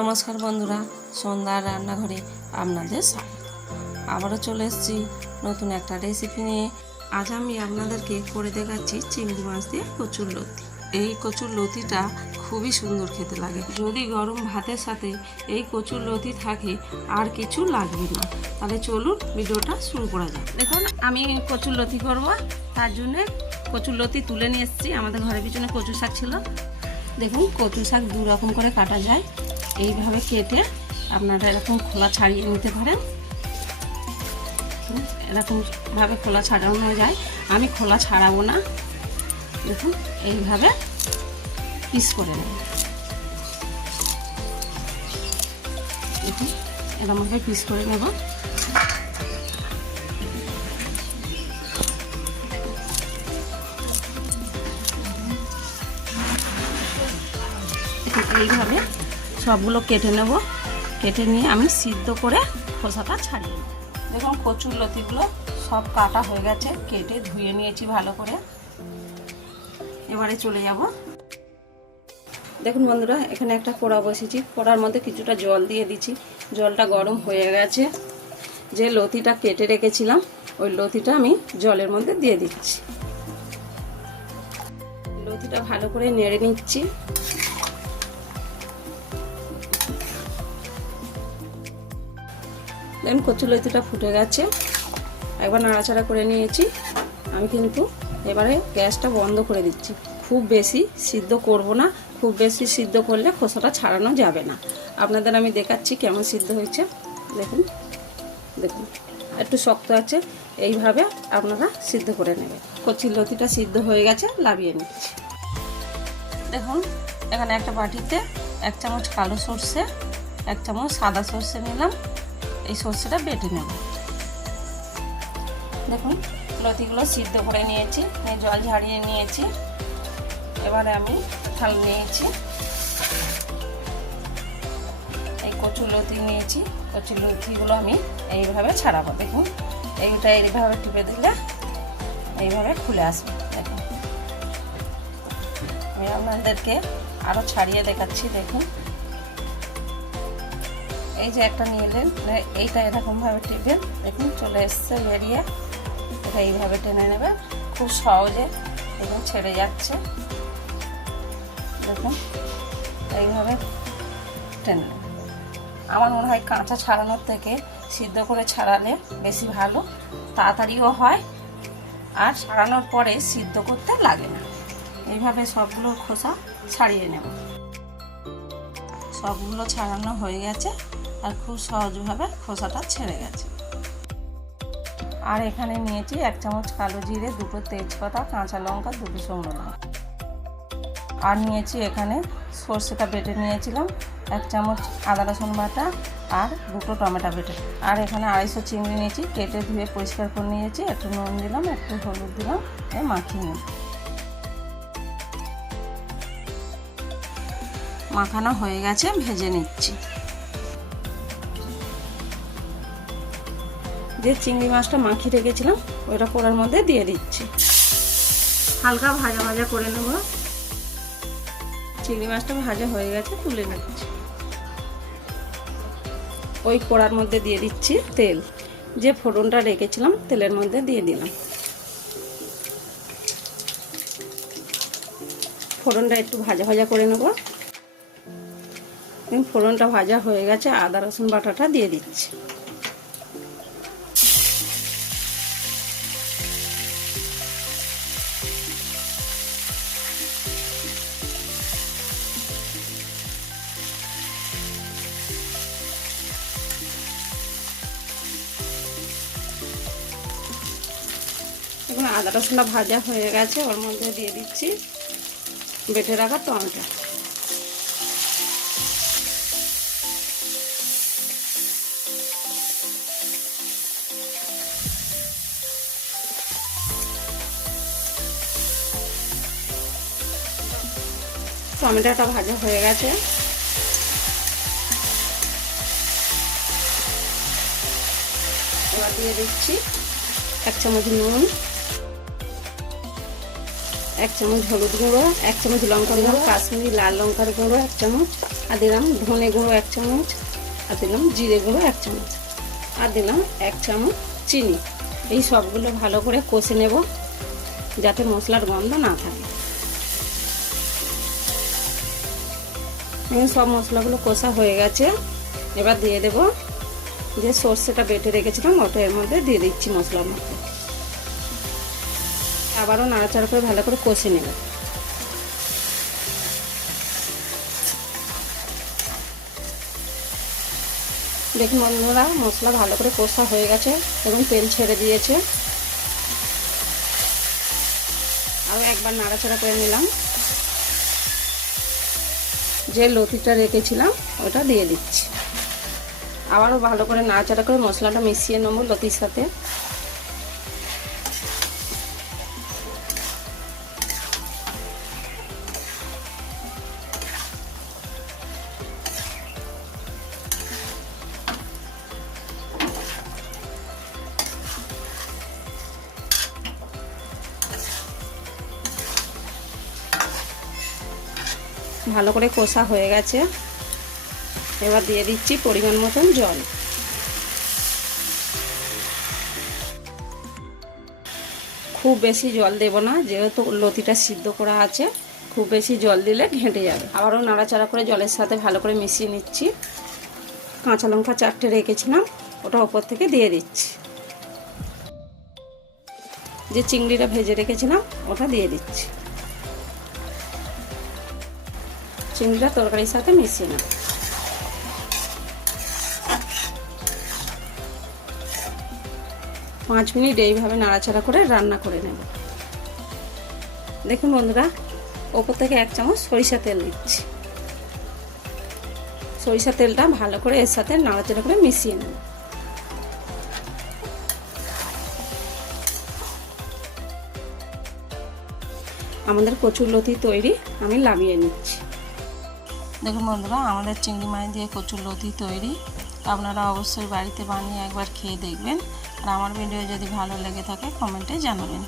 নমস্কার বন্ধুরা, সন্ধ্যার রান্নাঘরে আপনাদের স্বাগত। আবারও চলে এসেছি নতুন একটা রেসিপি নিয়ে। আজ আমি আপনাদেরকে করে দেখাচ্ছি চিংড়ি মাছ দিয়ে কচুর লতি। এই কচুর লতিটা খুবই সুন্দর খেতে লাগে। যদি গরম ভাতের সাথে এই কচুর লতি থাকে, আর কিছু লাগবে না। তাহলে চলুন ভিডিওটা শুরু করা যাক। দেখুন, আমি কচুর লতি করব। তার জন্যে কচুর লতি তুলে নিয়ে এসেছি। আমাদের ঘরের পিছনে কচু শাক ছিল। দেখুন, কচু শাক দু রকম করে কাটা যায়। এইভাবে কেটে আপনারা এরকম খোলা ছাড়িয়ে নিতে পারেন। এরকমভাবে খোলা ছাড়ানো যায়। আমি খোলা ছাড়াবো না। দেখুন, এইভাবে পিস করে নেব। দেখুন, এরকমভাবে পিস করে নেব। এইভাবে সবগুলো কেটে নেব। কেটে নিয়ে আমি সিদ্ধ করে খোসাটা ছাড়িয়ে নেব। দেখুন কচুর লতিগুলো সব কাটা হয়ে গেছে, কেটে ধুয়ে নিয়েছি ভালো করে। এবারে চলে যাব। দেখুন বন্ধুরা, এখানে একটা কড়া বসেছি। কড়ার মধ্যে কিছুটা জল দিয়ে দিচ্ছি। জলটা গরম হয়ে গেছে। যে লতিটা কেটে রেখেছিলাম, ওই লতিটা আমি জলের মধ্যে দিয়ে দিচ্ছি। লতিটা ভালো করে নেড়ে নিচ্ছি। দেখুন কচুর লতিটা ফুটে গেছে। একবার নাড়াচাড়া করে নিয়েছি। আমি কিন্তু এবারে গ্যাসটা বন্ধ করে দিচ্ছি। খুব বেশি সিদ্ধ করব না, খুব বেশি সিদ্ধ করলে খোসাটা ছাড়ানো যাবে না। আপনাদের আমি দেখাচ্ছি কেমন সিদ্ধ হয়েছে। দেখুন দেখুন, একটু শক্ত আছে। এইভাবে আপনারা সিদ্ধ করে নেবেন। কচির লতিটা সিদ্ধ হয়ে গেছে, লাভিয়ে নিচ্ছি। দেখুন, এখানে একটা বাটিতে এক চামচ কালো সর্ষে, এক চামচ সাদা সর্ষে নিলাম। এই সর্ষেটা বেটে নেব। দেখুন, লতিগুলো সিদ্ধ করে নিয়েছি জল ঝাড়িয়ে নিয়েছি। এবারে আমি থাল নিয়েছি। এই কচু লতি নিয়েছি, কচু লতিগুলো আমি এইভাবে ছাড়াবো। দেখুন, এইটা এইভাবে টিপে দিলে এইভাবে খুলে আসবে। দেখুন, আমি আপনাদেরকে আরও ছাড়িয়ে দেখাচ্ছি, দেখুন। এই যে একটা নিলেন এইটা এরকমভাবে টিপেন দেখুন, চলে এসছে বেরিয়ে। এটা এইভাবে টেনে নেবে। খুব সহজে দেখুন ছেড়ে যাচ্ছে। দেখুন, এইভাবে টেনে আমার মনে হয় কাঁচা ছাড়ানোর থেকে সিদ্ধ করে ছাড়ালে বেশি ভালো। তাড়াতাড়িও হয়, আর ছাড়ানোর পরে সিদ্ধ করতে লাগে না। এইভাবে সবগুলো খোসা ছাড়িয়ে নেব। সবগুলো ছাড়ানো হয়ে গেছে। আর খুব সহজভাবে খোসাটা ছেড়ে গেছে। আর এখানে নিয়েছি এক চামচ কালো জিরে, দুটো তেজপাতা, কাঁচা লঙ্কা, দুটো শুকনো লঙ্কা। আর নিয়েছি এখানে সর্ষেটা বেটে নিয়েছিলাম, এক চামচ আদা রসুন বাটা আর দুটো টমেটো বেটে। আর এখানে আড়াইশো চিংড়ি নিয়েছি, কেটে ধুয়ে পরিষ্কার করে নিয়েছি, একটু নুন দিলাম, একটু হলুদ দিলাম, এ মাখিয়ে নিই মাখানো হয়ে গেছে, ভেজে নিচ্ছি। যে চিংড়ি মাছটা মাখিয়ে রেখেছিলাম, ওইটা কড়ার মধ্যে দিয়ে দিচ্ছি। হালকা ভাজা ভাজা করে নেব। চিংড়ি মাছটা ভাজা হয়ে গেছে, তুলে নিচ্ছি। ওই কড়ার মধ্যে দিয়ে দিচ্ছি তেল। যে ফোড়নটা রেখেছিলাম, তেলের মধ্যে দিয়ে দিলাম। ফোড়নটা একটু ভাজা ভাজা করে নেব। ফোড়নটা ভাজা হয়ে গেছে, আদা রসুন বাটাটা দিয়ে দিচ্ছি। আদা রসুনটা ভাজা হয়ে গেছে, ওর মধ্যে দিয়ে দিচ্ছি বেটে রাখা টমেটো। টমেটোটা ভাজা হয়ে গেছে। এবার দিয়ে দিচ্ছি এক চামচ নুন। এক চামচ হলুদ গুঁড়ো, এক চামচ লঙ্কা গুঁড়ো, কাশ্মীরি লাল লঙ্কার গুঁড়ো এক চামচ, আর দিলাম ধনে গুঁড়ো এক চামচ, আর দিলাম জিরে গুঁড়ো এক চামচ, আর দিলাম এক চামচ চিনি। এই সবগুলো ভালো করে কষে নেব যাতে মশলার গন্ধ না থাকে। সব মশলাগুলো কষা হয়ে গেছে। এবার দিয়ে দেব যে সর্ষেটা বেটে রেখেছিলাম, ওটা এর মধ্যে দিয়ে দিচ্ছি মশলার মধ্যে। আবারও নাড়াচাড়া করে ভালো করে কষে নেব। দেখুন বন্ধুরা, মশলা ভালো করে কষা হয়ে গেছে এবং তেল ছেড়ে দিয়েছে। আরও একবার নাড়াচাড়া করে নিলাম। যে লতিটা রেখেছিলাম, ওটা দিয়ে দিচ্ছি। আবারও ভালো করে নাড়াচাড়া করে মশলাটা মিশিয়ে নেব লতির সাথে। ভালো করে কষা হয়ে গেছে। এবার দিয়ে দিচ্ছি পরিমাণ মতন জল। খুব বেশি জল দেব না, যেহেতু লতিটা সিদ্ধ করা আছে, খুব বেশি জল দিলে ঘেঁটে যাবে। আবারও নাড়াচাড়া করে জলের সাথে ভালো করে মিশিয়ে নিচ্ছি। কাঁচা লঙ্কা চারটে রেখেছিলাম, ওটা ওপর থেকে দিয়ে দিচ্ছি। যে চিংড়িটা ভেজে রেখেছিলাম, ওটা দিয়ে দিচ্ছি। চিংড়িটা তরকারির সাথে মিশিয়ে নেব। পাঁচ মিনিট এইভাবে নাড়াচাড়া করে রান্না করে নেব। দেখুন বন্ধুরা, ওপর থেকে এক চামচ সরিষা তেল দিচ্ছি সরিষা তেলটা ভালো করে এর সাথে নাড়াচাড়া করে মিশিয়ে নেব। আমাদের কচুর লতি তৈরি, আমি লামিয়ে নিচ্ছি। দেখুন বন্ধুরা, আমাদের চিংড়ি মাছ দিয়ে কচুর লতি তৈরি। আপনারা অবশ্যই বাড়িতে বানিয়ে একবার খেয়ে দেখবেন। আর আমার ভিডিও যদি ভালো লেগে থাকে, কমেন্টে জানাবেন।